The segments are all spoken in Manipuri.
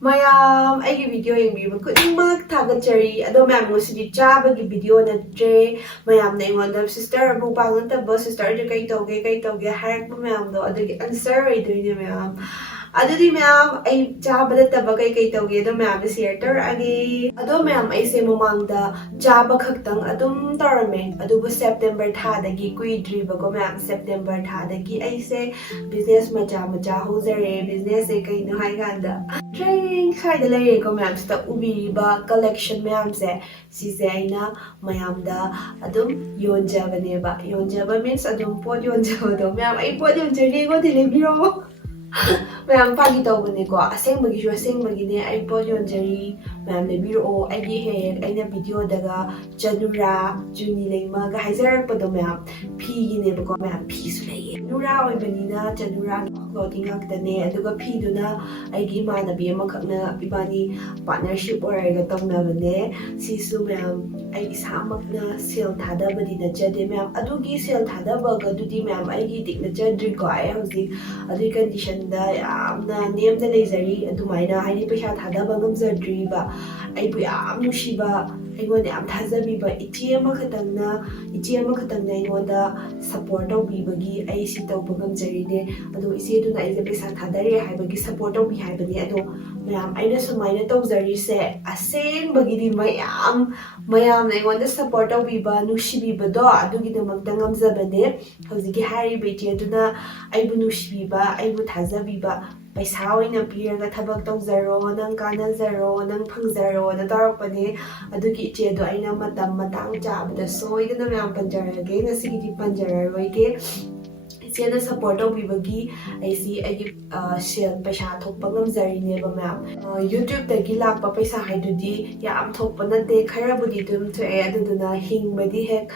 mayam aigi video yengbiba kudingmak thagachari ado mayam ngosidi chabagi video natre mayam na ingonda sister Mukbang Natava sister de kai toge harak mayam do adagi answer idoine mayam adudi mayam ai chaba natava kai toge do mayam share agi ado mayam ai se mamangda chaba khaktang adum tarame adubu September tha dagi kuidriba ko mayam September tha dagi ai se business macha hozare business e kai no hai ganda Training kaida lay ko mayam sta ubiba collection mayam se sise aina mayam da adum yonjaba neba yonjaba means adum pot yonjaba do mayam ai pot yonjari ko dile biro mayam pagi tawbane ko asengbagi ju asengbagi ne ai pot yonjari mayam le biro ai gi he aina video daga janura juni leima ga haizarak podo mayam phi gi ne ko mayam phi su lay nura oi banina janura clothing ngakdane aduga phi duna ai gi manabi amakakna ibani partnership oraga tawnabane sisu mayam ai isamakna sale thadabadi na jade mayam adugi sale thadabaga dudi mayam ai gi tikna jadri ko ai hoji adu condition da yamna name da lezari adumaina haini paisa thadaba ngamjadri ba ai bu yam nushiba aigona yam thajabiba ichi amakatangna aigona support tawbibagi ai si tawba ngamjarine adu isi duna ai paisa thadare haibagi support tawbi haibani ado mayam aina sumaina tawjari se asengbagi di mayam aigona support tawbiba nushibiba do adugi damakta ngamjabane hojiki haribe che duna aibu nushibiba aibu thajabiba paisa oina piraga thabak tawjaro nang kanajaro nang phangjaro na tarakpane adugi che do aina matam matang chabada soidana mayam panjarage ngasigi panjararoige Siena support tawbibagi aisi agi sale paisa thokpa ngamjarineba mayam YouTube dagi lakpa paisa haidudi yam thokpa nate kharabudi dum thoe aduduna hingbadi hek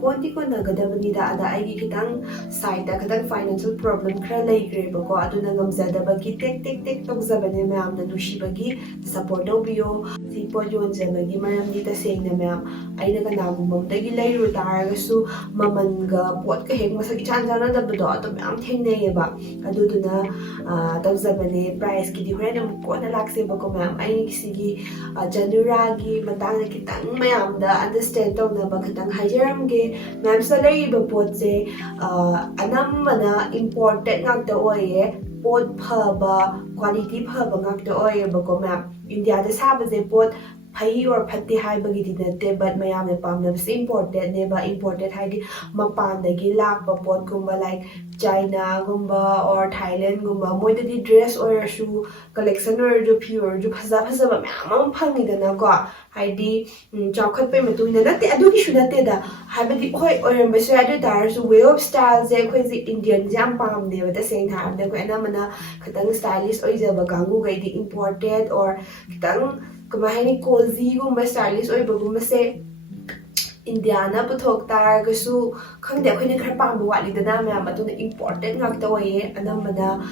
konti konagadabani da ada aigi kitang side da kitang financial problem khara leigreba ko aduna ngamjadabagi tek tawjabane mayam na nushibagi support tawbiyo si pot yonjabagi maramdi ta sengna mayam aina kanagumam dagi leiru taragasu mamanga pot ka hek masak chanjana do atom am thengnayeba aduduna tawjabane price ki different am kona lakse bako ma'am ai sigi janura gi matang kitang mayam da understand tawna ba kitang hajaram ge ma'am salary ba pot se anamana important ngakta oye pot phaba quality phaba ngakta oye bako ma'am India da sabaje pot Pai or Patti Haibagi did but Mayam the Pam is imported Hagi Mapan the Gilak Bapot Gumba like China Gumba or Thailand Gumba more the dress or shoe collection or do pure do Pazapa Mam Pangi the Naga Heidi chocolate payment to the Aduki should not da Habiti Hoi or Ambassador Tires way of styles they quasi Indian jam palm there at the same time the Guanamana Katang stylist or Izabagangu the imported or Kitang Kamahani cozy gumba stylist oibagumba se Indiana puthok taragasu khangde akhoi khar pambu walidana mayam aduna important ngakta oye anamana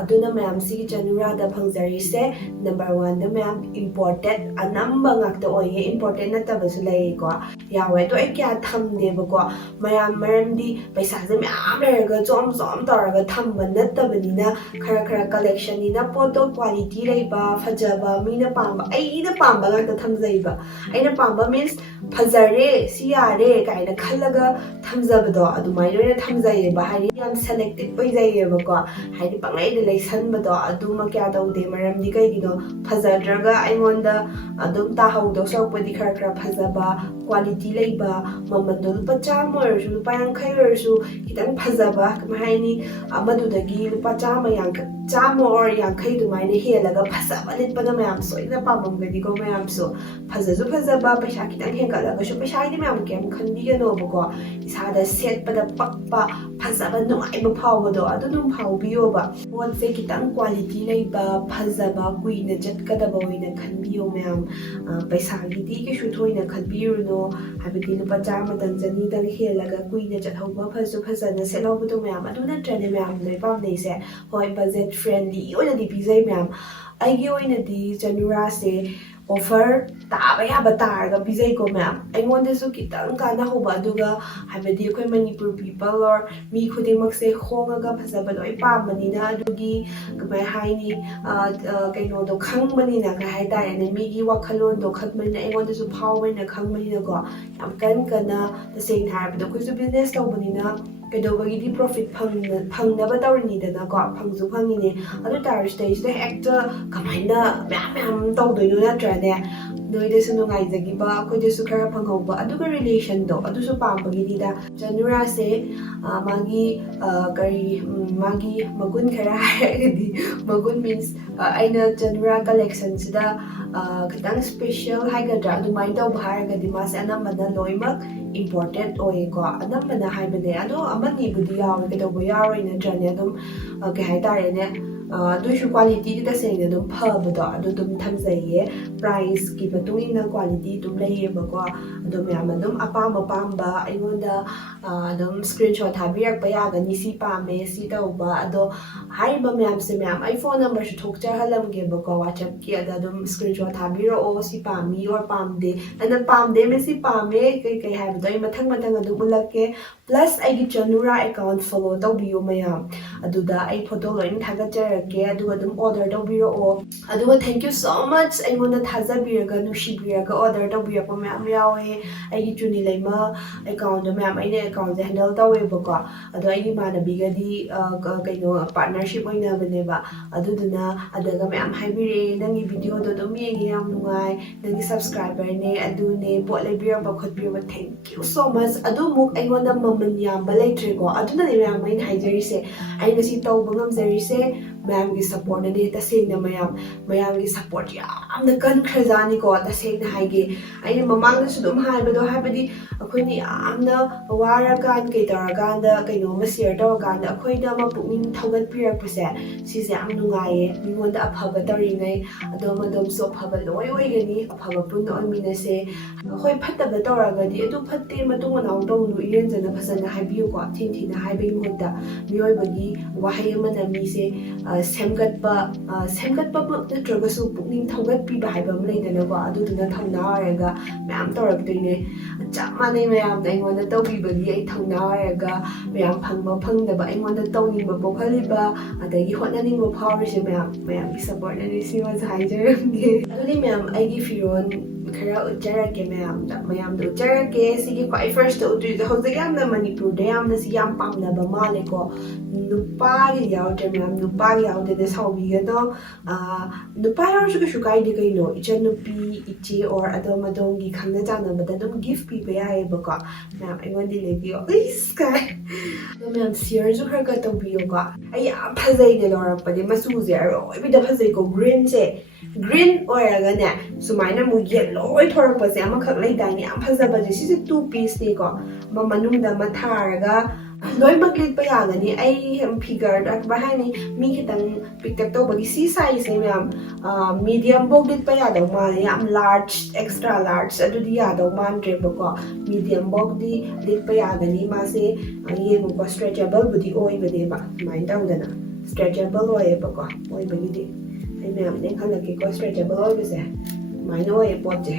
aduna mayam si janura da phangjari se number 1 da mayam important anamba ngakta oye important nataba su lei ko yawe to ai kya thamde ba ko mayam maramdi paisa je mayam leraga jom taraga thamba natabani na khara collection ni na photo quality leiba phajaba mina pamba ai na pamba ngakta thamjaiba aina pamba means phajare siyare kaina khallaga thamjabado adumaina thamjaiba hari yam selected oijaiba ko hari pangai de leisanbado aduma kya tawde maramdi kai gido phajadraga aingonda adum ta haudo sokpadi khara phajaba quality leiba mamando lupa chama orsu lupa yankai orsu kitang phajaba kamaini amadudagi lupa chama or yankai dumaina helaga phajaba litpada mayam soina pamamgadi ko mayam so phajaba paisa kitang hengalaga so paisa ni mayam kem khanbigano bako isada setpada pakpa phajaba nungaiba phawado adunum phawbiyo ba pot se kitang quality leiba phajaba kuina jatkadaba oina khanbiyo mayam paisa gidi ke shu thoina khanbiruno habiti lupa chama dang jani dang helaga kuina jathauba phajana selawbudo mayam aduna trene mayam loi pamnei se hoi budget friendly oina di pizai mayam aigi oina di janura se offer taba yaba taraga pizai ko ma'am aingondasу kitang kana hoba aduga habadi akhoi Manipur people or mi khudimak se khongaga phajaba loi pamani na adugi kamai haini kaino do khangmani na ga hai tare ne mi gi wakhalon do khatmani na aingondasу phawai na khangmani na ko yam kana taseng harabdo khoi su business tawbani na kaidobagidi profit phangnaba tawrini dana ko phangju phangine adu tar stage de actor kamaina ma'am tawdoino natrane noidasu nungaijagi ba khoidasu khara phanghoba aduga relation do adusu pambagidi da janura se magi kari magi magun khara haigadi magun means aina janura collection sida kitang special haigadra adumai tawba haragadi mase anambana loimak important oye ko anambana haibane ado amani budi yawe kedobo yawe na jane adum ke haitare ne doishu quality da seng adum phabado adu dum thamjaiye price ki batui na quality dum leiye ba ko adum yam adum apamba pamba aingonda adum screenshot habirak pa yaga ni si pame si tawba ado haiba myam se myam iPhone number shu thokcha halam ge ba ko WhatsApp ki ada adum screenshot habiro o si pami or pamde ana pamde me si pame kai haibdo mathang mathang adum ulake plus aigi janura account follow tawbiyo mayam aduda ai photo loin thagajar ke aduga dum order tawbiro o aduga thank you so much aingona thajabiraga nushibiraga order tawbira ko myam yawe aigi chuni leima account do myam aine account handle tawe bako adu aigi manabiga di kaino partnership oina bane ba aduduna adaga myam haibire nangi video do dum yengi yam nungai nangi subscriber ne adune pot lebira ba khotbira thank you so much adu muk aingona maman yamba leitre ko aduna ne myam main haijarise ai ngasi tawba ngamjarise ma'am की सपोर्ट ने तसेंग मैम की सपोर्ट यामना कनख्रजानी को तसेंग हाइगे आइने ममांग सुदुम हाइबदो हाइबदी अखोइनी यामना वारागान के तरागान दा कइनो म शेयर तरागान दा अखोइना म पुकनिंग थौगत पिरकपसे सिसे याम नुंगाये मिगोन दा अफबा तरिङै अदोम अदोम सो अफबा लोय ओइगनी अफबा पुन ओइमिनसे अखोइ फत्तबा तरागदी अदु फत्ते मतुंग नाउ तौनु इरेंजना फसना हाइबियो को थिन थिन हाइबे मुदा मियोइबगी वाहै अमना मिसे semgatpa natragasu pukning thaugatpiba haiba am leidana ko aduduna thauna araga myam toraktoine chamane myam da ingona tawbibagi ai thauna araga myam phangba phangdaba ingona tawningba pokhaliba adagi hotnaningba phawrise myam ki support ani siwa haijarange adudi myam aigi pheeron khara ujarage myam da ujarage sigi kwai first utri da hojak yamna Manipur da yamna si yam pamnaba male ko nupa gi yawde myam nupa gi yawde de saubi do nupa yawsu ka shukai de kaino icha nupi ichi or adom adongi khangna jana bada dum gift pi ba yae ba ko myam ai wandi legi o iska do myam sear zu khar ka to biyo ko ai ya phazai de lorak pa de masu je aro bi da phazai ko green oiraga ne sumaina mu yellow oi thorak pa se ama khak lai dai ne am phazaba je si 2 piece ne ko ma manung da ma tharaga loi maklit pa yagani ai figure at bahani mi kitang picture to bagi si size se myam medium boglit pa yadaw man yam large extra large adu di yadaw man tre ko medium bog di lit pa yagani ma se ye ko stretchable budi oi bade ba mai daw dana stretchable oi ba ko oi bagi di ai myam ne khalaki ko stretchable oi bese mai no oi pot je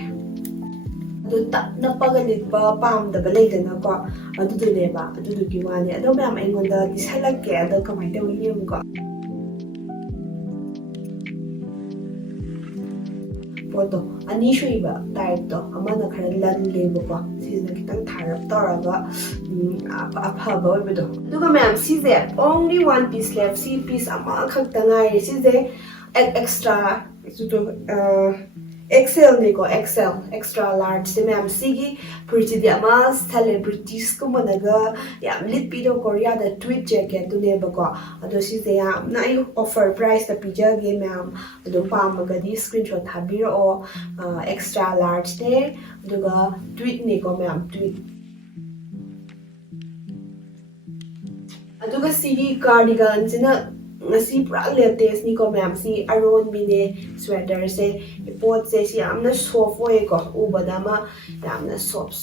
adu na pagalit pa pam da balayda na ko adu dune ba adu dugi wani adu myam aingonda disalake adu kamai tawi yum ko poto ani shuiba type to amana khara lan lebo ko sisna kitang tharap toraga aphaba oibedo aduga myam size only one piece left si piece ama khakta ngai size extra XL ne ko XL extra large se myam sigi pretty di ama celebrities ko managa yam lit pido Korea da tweet jacket to ne ba ko ado si se yam na I offer price da pija ge myam ado pa maga di screenshot habiro o extra large ne aduga tweet ne ko myam tweet aduga sigi cardigan sina ngasi pura latest ni ko myam si aron mine sweater se pot se si amna soft oye ko ubada ma yamna soft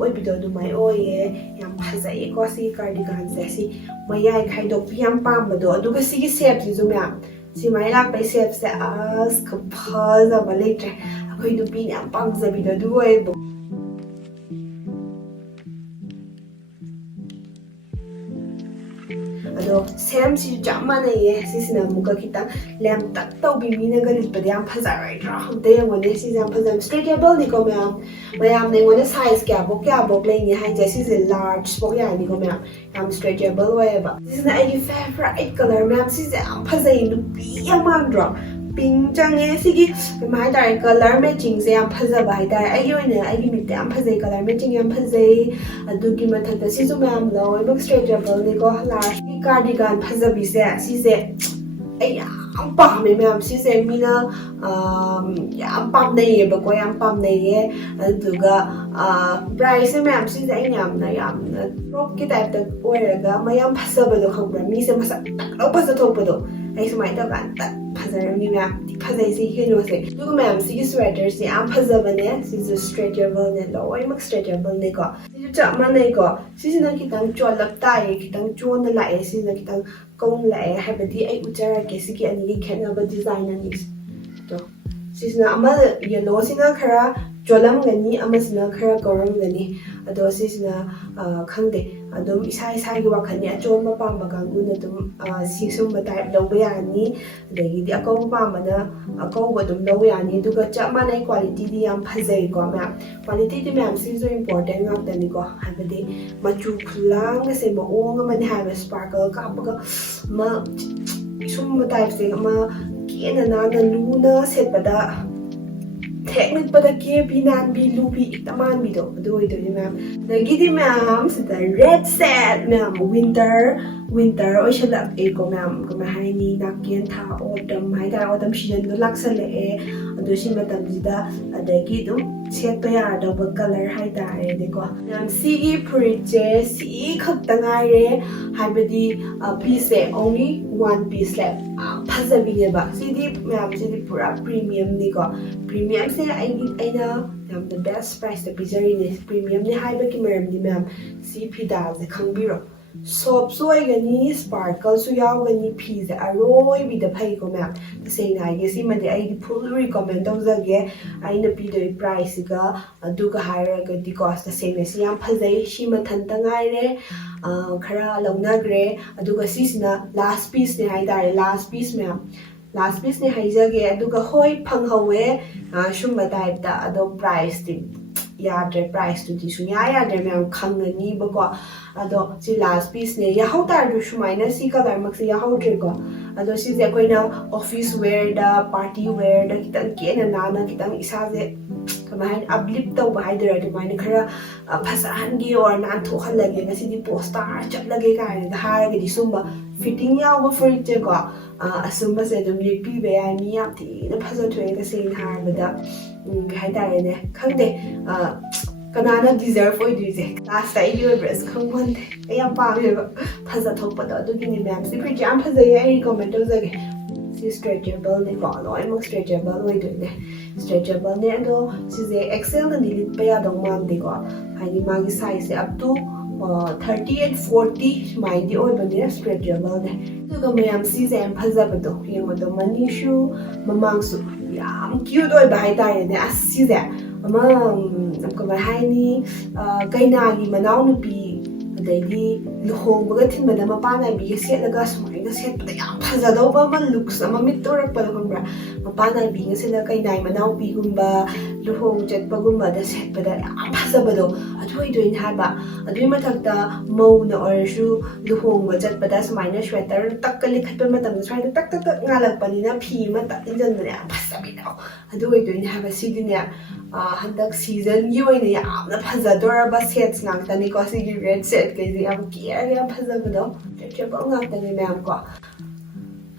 oi bido du mai oye yam phazai ko si cardigan se si mayai khai do piam pam bado aduga si gi shape si zu myam si mai lak pai shape se as ka phaza ba letre ꯑꯩꯈꯣꯏ ꯅꯨꯄꯤꯅ ꯌꯥꯝ ꯄꯥꯝꯖꯕꯤꯗꯣ ꯑꯗꯨ ꯑꯣꯏꯌꯦꯕ ꯑꯗꯣ ꯁꯦꯝꯁꯤꯁꯨ ꯆꯞ ꯃꯥꯟꯅꯩꯌꯦ ꯁꯤꯁꯤꯅ ꯑꯃꯨꯛꯀ ꯈꯤꯇꯪ ꯂꯦꯝꯇꯛ ꯇꯧꯕꯤ ꯃꯤꯅꯒ ꯂꯤꯠꯄꯗ ꯌꯥꯝ ꯐꯖꯔꯣꯏꯗ꯭ꯔꯥ ꯑꯝꯇ ꯌꯦꯡꯉꯣꯅꯦ ꯁꯤꯁꯦ ꯌꯥꯝ ꯐꯖꯕ ꯁ꯭ꯇ꯭ꯔꯦꯆꯦꯕꯜꯅꯤꯀꯣ ꯃꯌꯥꯝꯅ ꯑꯩꯉꯣꯟꯗ ꯁꯥꯏꯖ ꯀꯌꯥꯐꯧ ꯂꯩꯅꯤ ꯍꯥꯏꯁꯦ ꯁꯤꯁꯦ ꯂꯥꯔꯖ ꯐꯥꯎ ꯌꯥꯅꯤꯀꯣ ꯌꯥꯝ ꯁ꯭ꯇ꯭ꯔꯦꯆꯦꯕꯜ ꯑꯣꯏꯌꯦꯕ ꯁꯤꯁꯤꯅ ꯑꯩꯒꯤ ꯐꯦꯚꯣꯔꯥꯏꯠ ꯀꯂꯔ ꯃꯌꯥꯝ ꯁꯤꯁꯦ ꯌꯥꯝ ꯐꯖꯩ ꯅꯨꯄꯤ ꯌꯥꯝ ꯃꯥꯟꯗ꯭ꯔꯣ ꯄꯤꯡ ꯆꯪꯉꯦ ꯁꯤꯒꯤ ꯀꯃꯥꯏ ꯍꯥꯏꯇꯥꯔꯦ ꯀꯂꯔ ꯃꯦꯆꯤꯡꯁꯦ ꯌꯥꯝ ꯐꯖꯕ ꯍꯥꯏꯇꯥꯔꯦ ꯑꯩꯒꯤ ꯃꯤꯠꯇ ꯌꯥꯝ ꯐꯖꯩ ꯀꯂꯔ ꯃꯦꯆꯤꯡ ꯌꯥꯝ ꯐꯖꯩ ꯑꯗꯨꯒꯤ ꯃꯊꯛꯇ ꯁꯤꯁꯨ ꯃꯌꯥꯝ ꯂꯣꯏꯅꯃꯛ ꯁ꯭ꯇ꯭ꯔꯦꯆꯦꯕꯜꯅꯤꯀꯣ ꯂꯥꯔꯖꯀꯤ ꯀꯥꯔꯗꯤꯒꯥꯟ ꯐꯖꯕꯤꯁꯦ ꯁꯤꯁꯦ ꯑꯩ ꯌꯥꯝ ꯄꯥꯝꯃꯦ ꯃꯌꯥꯝ ꯁꯤꯁꯦ ꯃꯤꯅ ꯌꯥꯝ ꯄꯥꯝꯅꯩꯌꯦꯕꯀꯣ ꯌꯥꯝ ꯄꯥꯝꯅꯩꯌꯦ ꯑꯗꯨꯒ ꯄ꯭ꯔꯥꯏꯁꯁꯦ ꯃꯌꯥꯝ ꯁꯤꯁꯦ ꯑꯩꯅ ꯌꯥꯝꯅ ꯇꯣꯞꯀꯤ ꯇꯥꯏꯞꯇ ꯑꯣꯏꯔꯒ ꯃꯌꯥꯝ ꯐꯖꯕꯗꯣ ꯈꯪꯕ꯭ꯔꯥ ꯃꯤꯁꯦ ꯃꯁꯛ ꯇꯛ ꯐꯖꯊꯣꯛꯄꯗꯣ ꯑꯩ ꯁꯨꯃꯥꯏꯅ ꯇꯧꯀꯥꯟꯗ ꯐꯖꯔꯝꯅꯤ ꯃꯌꯥꯝ ꯐꯖꯩ ꯁꯤ ꯀꯩꯅꯣꯁꯦ ꯑꯗꯨꯒ ꯃꯌꯥꯝ ꯁꯤꯒꯤ ꯁ꯭ꯋꯦꯇꯔꯁꯦ ꯌꯥꯝ ꯐꯖꯕꯅꯦ ꯁꯤꯁꯨ ꯁ꯭ꯇ꯭ꯔꯦꯆꯦꯕꯜꯅꯦ ꯂꯣꯏꯅꯃꯛ ꯁ꯭ꯇ꯭ꯔꯦꯆꯦꯕꯜꯅꯦꯀꯣ ꯁꯤꯁꯨ ꯆꯞ ꯃꯥꯟꯅꯩꯀꯣ ꯁꯤꯁꯤꯅ ꯈꯤꯇꯪ ꯆꯣꯜꯂꯞ ꯇꯥꯏꯌꯦ ꯈꯤꯇꯪ ꯆꯣꯟꯅ ꯂꯥꯛꯑꯦ ꯁꯤꯁꯤꯅ ꯈꯤꯇꯪ ꯀꯧꯅ ꯂꯥꯛꯑꯦ ꯍꯥꯏꯕꯗꯤ ꯑꯩ ꯎꯠꯆꯔꯛꯀꯦ ꯁꯤꯒꯤ ꯑꯅꯤꯒꯤ ꯈꯦꯠꯅꯕ ꯗꯤꯖꯥꯏꯟ ꯑꯅꯤꯁꯦ ꯁꯤꯁꯤꯅ ꯑꯃ ꯌꯦꯜꯂꯣꯁꯤꯅ ꯈꯔ ꯆꯣꯜꯂꯝꯒꯅꯤ ꯑꯃꯁꯤꯅ ꯈꯔ ꯀꯧꯔꯝꯒꯅꯤ ꯑꯗꯣ ꯁꯤꯁꯤꯅ ꯈꯪꯗꯦ ꯑꯗꯨꯝ ꯏꯁꯥꯒꯤ ꯋꯥꯈꯜꯅꯤ ꯑꯆꯣꯟꯕ ꯄꯥꯝꯕ ꯀꯥꯡꯕꯨꯅ ꯑꯗꯨꯝ ꯁꯤꯒꯨꯝꯕ ꯇꯥꯏꯞ ꯂꯧꯕ ꯌꯥꯅꯤ ꯑꯗꯒꯤꯗꯤ ꯑꯀꯧꯕ ꯄꯥꯝꯕꯅ ꯑꯀꯧꯕ ꯑꯗꯨꯝ ꯂꯧꯕ ꯌꯥꯅꯤ ꯑꯗꯨꯒ ꯆꯞ ꯃꯥꯟꯅꯩ ꯀ꯭ꯋꯥꯂꯤꯇꯤꯗꯤ ꯌꯥꯝ ꯐꯖꯩꯀꯣ ꯀ꯭ꯋꯥꯂꯤꯇꯤꯗꯤ ꯁꯤꯁꯨ ꯏꯝꯄꯣꯔꯇꯦꯟ ꯉꯥꯛꯇꯅꯤꯀꯣ ꯍꯥꯏꯕꯗꯤ ꯃꯆꯨ ꯈꯨꯂꯥꯡꯒꯁꯦ ꯃꯑꯣꯡ ꯑꯃꯅꯦ ꯍꯥꯏꯕ ꯁ꯭ꯄꯥꯔꯀꯜ ꯀꯥꯞꯄꯒ ꯑꯃ ꯁꯨꯝꯕ ꯇꯥꯏꯞꯁꯦ ꯑꯃ ꯀꯦꯅ ꯅꯥꯟꯅ ꯂꯨꯅ ꯁꯦꯠꯄꯗ ꯍꯦꯛ ꯂꯤꯠꯄꯗ ꯀꯦꯕꯤ ꯅꯥꯟꯕꯤ ꯂꯨꯕꯤ ꯏꯛꯇ ꯃꯥꯟꯕꯤꯗꯣ ꯑꯗꯨ ꯑꯣꯏꯗꯣꯏꯅꯤ ꯑꯗꯒꯤꯗꯤ ꯁꯤꯗ ꯔꯦꯗ ꯁꯦꯠ ꯋꯤꯟꯇꯔ ꯑꯣꯏꯁꯜꯂꯛꯑꯦꯀꯣ ꯀꯃꯥꯏ ꯍꯥꯏꯅꯤ ꯅꯥꯀꯦꯟ ꯊꯥ ꯑꯣꯇꯝ ꯍꯥꯏꯇꯥꯔꯦ ꯑꯣꯇꯝ ꯁꯤꯖꯟꯗꯣ ꯂꯥꯛꯁꯜꯂꯛꯑꯦ ꯑꯗꯣ ꯁꯤ ꯃꯇꯝꯁꯤदा ꯑꯗꯒꯤ ꯑꯗꯨꯝ ꯁꯦꯠꯄ ꯌꯥꯔꯗꯧꯕ ꯀꯂꯔ ꯍꯥꯏꯇꯥꯔꯦꯅꯦꯀꯣ ꯁꯤꯒꯤ ꯐꯨꯔꯤꯠꯁꯦ ꯁꯤ ꯈꯛꯇ ꯉꯥꯏꯔꯦ ꯍꯥꯏꯕꯗꯤ ꯄꯤꯁꯁꯦ ꯑꯣꯡꯂꯤ 1 piece ꯂꯦꯞ ꯐꯖꯕꯤꯅꯦꯕ ꯁꯤꯗꯤ ꯄꯨꯔꯥ ꯄ꯭ꯔꯤꯃꯤꯌꯝꯅꯤꯀꯣ ꯄ꯭ꯔꯤꯃꯤꯌꯝꯁꯦ ꯑꯩꯅ ꯌꯥꯝꯅ ꯕꯦꯁ ꯄ꯭ꯔꯥꯏꯁꯇ ꯄꯤꯖꯔꯤꯅꯦ ꯄ꯭ꯔꯤꯃꯤꯌꯝꯅꯦ ꯍꯥꯏꯕꯒꯤ ꯃꯔꯝꯗꯤ ꯁꯤ ꯐꯤꯗꯥꯁꯦ ꯈꯪꯕꯤꯔꯣ ꯁꯣꯞꯁꯨ ꯑꯣꯏꯒꯅꯤ ꯁ꯭ꯄꯥꯔꯀꯜꯁꯨ ꯌꯥꯎꯒꯅꯤ ꯐꯤꯁꯦ ꯑꯔꯣꯏꯕꯤꯗ ꯐꯩꯀꯣ ꯇꯁꯦꯡꯅ ꯍꯥꯏꯒꯦ ꯁꯤꯃꯗꯤ ꯑꯩꯗꯤ ꯐꯨꯜ ꯔꯤꯀꯃꯦꯟ ꯇꯧꯖꯒꯦ ꯑꯩꯅ ꯄꯤꯗꯣꯏ ꯄ꯭ꯔꯥꯏꯁꯁꯤꯒ ꯑꯗꯨꯒ ꯍꯥꯏꯔꯒꯗꯤꯀꯣ ꯇꯁꯦꯡꯅ ꯁꯤ ꯌꯥꯝ ꯐꯖꯩ ꯁꯤ ꯃꯊꯟꯇ ꯉꯥꯏꯔे ꯈꯔ लौनग्रे अदुगा सिसिना लास्ट पीसने हाइतारे लास्ट पीसने हाइजगे अदुगा होय फंगहवे शुम टाइपता अदो प्राइस ति याद्रे प्राइस तुदि सुया याद्रे मैम खंगनी बको अदो सि लास्ट पीसने याहौ तारदु सुमाइना सि कलर मक्से याहौद्रेको अदो सिजे अखोइना ऑफिस वेयर दा पार्टी वेयर दा खितंग केना नाना खितंग इसाजे कमाइन अपलिफ्ट तौबा हाइदरा अदुमाइना खरा फसाहनगी और नानथोहलगे ngasidi पोस्टार चटलगे काइना हारगदि सुम्बा फिटिंग यावबा फुरिटजेको असुम्बा से दum लिपिबे याइ मी याम थिना फजथोय तसें हारबदा हाइतारेने खंगदे कनाना डिजर्व ओइदुइजे लास्ट आई ब्रस खंगवनदे आई याम पामेबा फजथोकपदो अदुगिनि मैम सि फ्रिज याम फजय आई रिकमेंड तौजगे सि स्ट्रेचेबल ने को लोइमक स्ट्रेचेबल ओइदुइने स्ट्रेचेबल ने अदो सिजे एक्सेल न डिलीट पे यादौ मानदेको हाइदि मागी साइज से अप टू 38-40 सुमाइदि ओइबने स्ट्रेचेबल ने दुगा मैम सिजे याम फजबदो येंगोदो मनीशु ममांगसु याम क्यूट ओइबा हाइतारेने सिजे अमा कमाय हाइनी कैनागी मनाउ नुपी अदैदि लुहोंबगा थिनबदा मपानाइबि सेटलगा सुमाइना सेटपदा याम फजदौबा मा लुक्स अमा मित्तोरकपदा खंब्रा मपानाइबि सेटला कैनाइ मनाउ पिगुम्बा लुहोंग चटपगुम्बा दा सेटपदा याम फजबदो अथोइदोइन हाबा अदुइ मथक्ता मौना ओरसु लुहोंबा चटपदा सुमाइना स्वेटर तक्का लिखतबा मतमदा स्वाइना तक तक तक ngalakpanina phi ma ta injanbana याम फजबिदो अदुइदोइन हाबा सिदिने हंदक सीजन की ओइने यामना फजदोरबा sets ngakhtani ko sigi red set ke याम केयर याम फजबदो स्ट्रेचेबल ngakhtani मैम को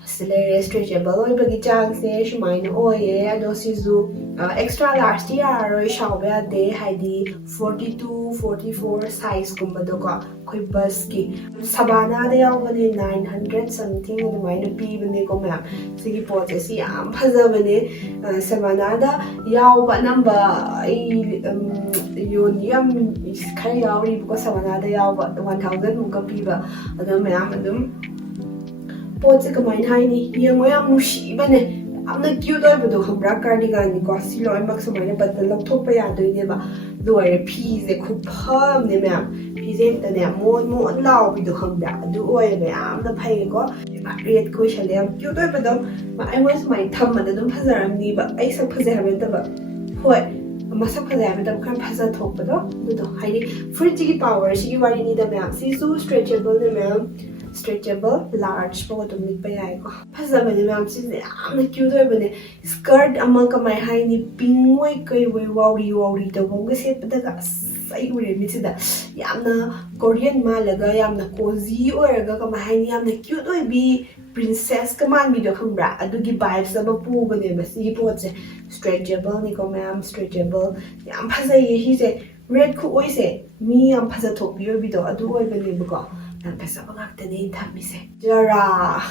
सिलेरे स्ट्रेचेबल ओइबगी चांगसे सुमाइना ओये अदो सिजु एक्स्ट्रा लार्ज टी आरोय शावबा दे हाइदि 42-44 साइज गुम्बदो को कोइ बस की सबाना दे यावबने 900 समथिंग अदुमाइना पीबने को मैम सिगी पोचे सि याम फजबने सबाना दा यावबा नंबर आई योन याम खर यावरी को सबाना दा यावबा 1000 मुका पीबा अदो ma'am अदुम पोचे कमाइन हाइनी येंगो yam नुसीबने yamna cute oibado khambra cardigan ni ko si loimak sumaina button lokthokpa yadoineba loire phi se khupam ne ma'am phi se tane mon law bido khambra adu oibe yamna phai ko red ko shale yam cute oibado ma I was my thumb da dum phazaramni ba ai sak phazarame da ba hoi masak phazarame da khar phaza thokpado du haidi fridge ki power si wari ni da ma'am si so stretchable ne ma'am stretchable large po to mit pa yai ko phazaba ni ma'am si ne amna cute oibane skirt ama kamai hai ni pink wai kai wai wari to bong se pada ka sai ure mi sida yamna Korean ma laga yamna cozy oraga kamai hai ni yamna cute oibi princess kaman mi do khambra adugi vibes aba pu bane ba si po che stretchable ni ko ma'am stretchable yam phazai hi se red khu oi se mi yam phaza thok bi obi do adu oibane ba ko Pesa bangat tani thami se jara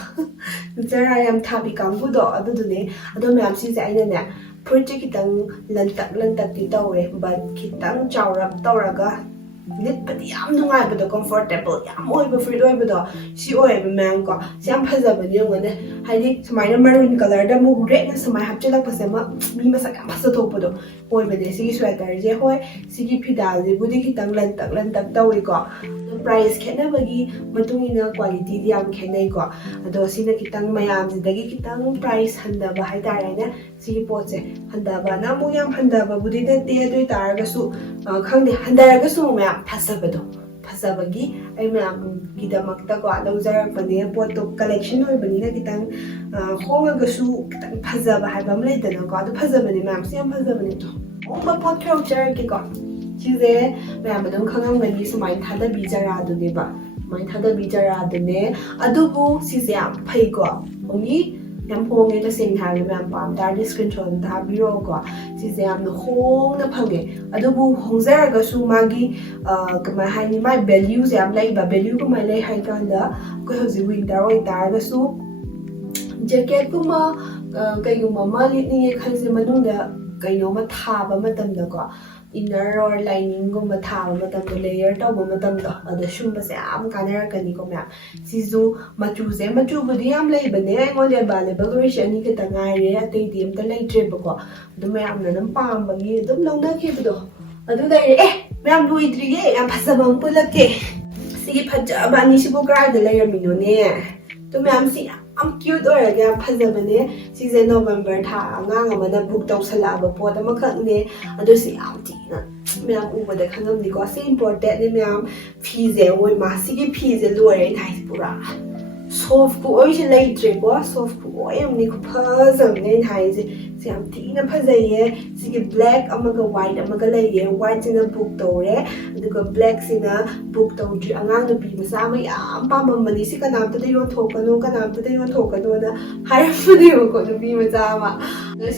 yam thabi kangbu do adudune ado ma'am si se aina ne project kitang lantak ti tawe but kitang chawrap tawraga lit pati yam nungai bado comfortable yam oi ba free oi bado si oi ba ma'am ko si yam phaza bani ngone haidi samaina maroon color da mu red na samai hapchala pasema mi masak yam phaza thok bado oi ba de si sweater je hoi si ki phidal je budi kitang lantak tawe ko price khenabagi matungina quality di yam khenai ko ado sina kitang mayam jidagi kitang price handaba haidare na si pot se handaba na mu yam handaba budi de doi taraga su khangde handaraga su mayam phasabado phasabagi ai mayam gidamakta ko lawjar pane pot to collection oi bani na kitang honga su kitang phasaba haiba mle dana ko ado phasabani mayam si yam phasabani to oma pot culture ki ko Chize, ma'am, don't come on when you might have the bizarre neba. Might have the bizarre ne. Adubu, Sizam, Paygo. Only Yampong at the same time, ma'am, Darlis control the Habirogo. Sizam, the whole the Puggy. Adubu, Hongzeraga Sumagi, Kamahani, my bellews, I'm like Babelu, my lay higanda, because the winter or Dargasu. Jacket Kuma, Gayuma Mali, Kanzimanunda, Gayoma Taba, Madame the Go. Inner or lining gumba thaba matamda layer tawba matamda ada shumba se am kanarkani ko ma'am sizu machu se machu budi am leibane aingol available version ni kita ngaire atei dim ta leitre bako adu ma'am na nam pambagi adum lawna khibdo adu dai ma'am luidri ge am phasabam pulake sigi phajaba ni sibu gra da layer minone to ma'am si am cute oraga yam phazabane sise November tha angang amana book tawsalaba pot ama khakne adu si am tina ma'am ubada khangam ni ko si important ni ma'am fees e oi ma sigi fees e lore nai pura soft ku oi se leitre ko soft ku oi am ni ko phazam ne nai se si am tina phazaye sigi black amaga white amaga leye white sina book tore aduga black sina book tawdri angang no pi masa ma yam pamamani si kanam ta yon thokano kanam ta yon thokano na harapune ko no pi masa ma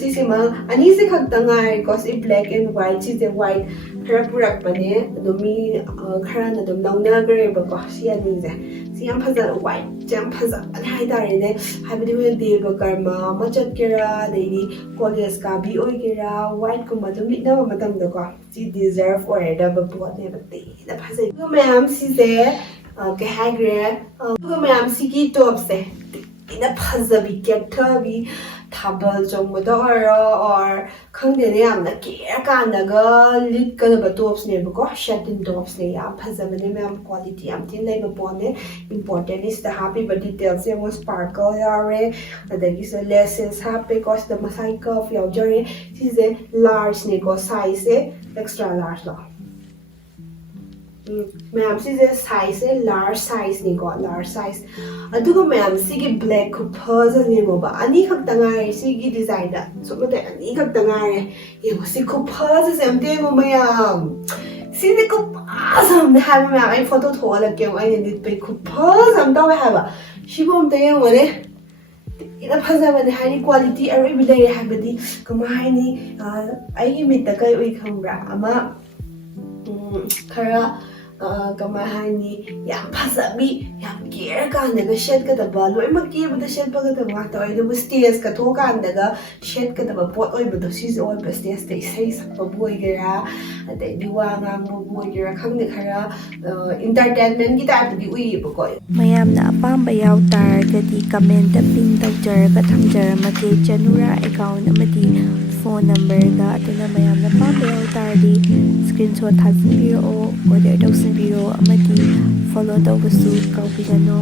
si sima ani se khakta ngai ko si black and white si the white khara purak pane adu mi khara na dum launa gre ba ko si ani je si am phaza white jam phaza ani hai dare ne habidi we de ba karma ma chat kera dei college ka bi oi kera white ko ma dum na ma dam da ko si deserve or da ba pot ne ba te da phaza ko ma'am si se ke hagre ko ma'am si ki top se ina phaza bi get bi tabal jongda or khangde ne amna ke kana ga lit ka ba tops ne ba ko satin tops ne ya phaza ne ma'am quality am tin nei ba pone important is the happy but details se was sparkle yare adagi so laces happy cos the masai cuff ya jare si se large ne ko size extra large lo ma'am si se size large size ni ko large size adugo ma'am sigi black ko phaza ne mo ba ani khak tangai sigi design da so mo de ani khak tangai ye mo si ko phaza sem de mo ma'am si de ko phaza ne ha ma'am ai photo thola ke ai ne pe ko phaza am da ha ba shi bom de mo ne ina phaza ba ne ha ni quality ari bi le ha ba di ko ma ha ni ai mi ta kai oi khambra ama khara ꯀꯃꯥꯏ ꯍꯥꯏꯅꯤ ꯌꯥꯝ ꯐꯖꯕꯤ ꯌꯥꯝ ꯀꯦꯔꯀꯥꯟꯗꯒ ꯁꯦꯠꯀꯗꯕ ꯂꯣꯏꯅꯃꯛ ꯀꯦꯕꯗ ꯁꯦꯠꯄꯒꯗꯕ ꯉꯥꯛꯇ ꯑꯣꯏ ꯑꯗꯨꯕꯨ ꯁ꯭ꯇꯦꯖꯀ ꯊꯣꯛꯀꯥꯟꯗꯒ ꯁꯦꯠꯀꯗꯕ ꯄꯣꯠ ꯑꯣꯏꯕꯗꯣ ꯁꯤꯁꯦ ꯑꯣꯏꯕ ꯁ꯭ꯇꯦꯖꯇ ꯏꯁꯩ ꯁꯛꯄꯕꯨ ꯑꯣꯏꯒꯦꯔꯥ ꯑꯗꯩꯗꯤ ꯋꯥ ꯉꯥꯡꯕꯕꯨ ꯑꯣꯏꯒꯦꯔꯥ ꯈꯪꯗꯦ ꯈꯔ ꯏꯟꯇꯔꯇꯦꯟꯃꯦꯟꯒꯤ ꯇꯥꯏꯞꯇꯗꯤ ꯎꯏꯌꯦꯕꯀꯣ ꯃꯌꯥꯝꯅ ꯑꯄꯥꯝꯕ ꯌꯥꯎ ꯇꯥꯔꯒꯗꯤ ꯀꯃꯦꯟꯇ ꯄꯤꯟ ꯇꯧꯖꯔꯒ ꯊꯝꯖꯔꯝꯃꯒꯦ ꯆꯅꯨꯔꯥ ꯑꯦꯀꯥꯎꯟ ꯑꯃꯗꯤ ꯐꯣꯟ ꯅꯝꯕꯔꯒ ꯑꯗꯨꯅ ꯃꯌꯥꯝꯅ ꯑꯄꯥꯝꯕ ꯌꯥꯎ ꯇꯥꯔꯗꯤ ꯁ꯭ꯀ꯭ꯔꯤꯟꯁꯣꯠ ꯊꯥꯖꯤꯟꯕꯤꯔꯛꯑꯣ ꯑꯣꯔꯗꯔ ꯇꯧꯁꯤꯟꯕꯤꯔꯛꯑꯣ ꯑꯃꯗꯤ ꯐꯣꯂꯣ ꯇꯧꯕꯁꯨ ꯀꯥꯎꯕꯤꯒꯅꯨ